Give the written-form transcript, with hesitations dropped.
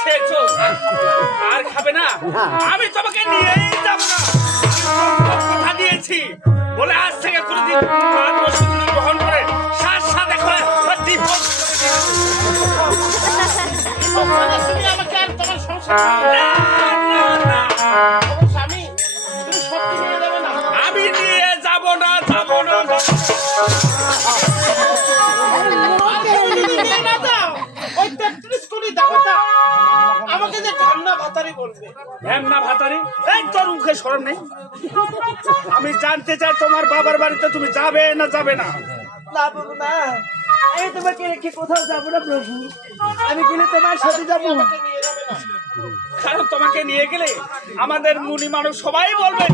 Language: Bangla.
খেয়েছো আর খাবে না? আমি তোমাকে নিয়েই যাব না। কথা দিয়েছি বলে আজ থেকে কোনোদিন গ্রহণ করে সাথে করে তুমি আমাকে আর তোমার সংসার স্বামী তুমি সত্যি নিয়ে যাবে না? আমি নিয়ে যাব না, যাব না। আমাকে যে ঢ্যামনা ভাতারি বলবে। ঢ্যামনা ভাতারি? এই তোর মুখে শরম নেই? আমি জানতে চাই তোমার বাবার বাড়িতে তুমি যাবে না যাবে না? না বাবু না, আমি তোমাকে রেখে কোথাও যাবো না প্রভু। আমি গেলে তোমার সাথে যাবো। কারণ তোমাকে নিয়ে গেলে আমাদের মুনি মানুষ সবাই বলবে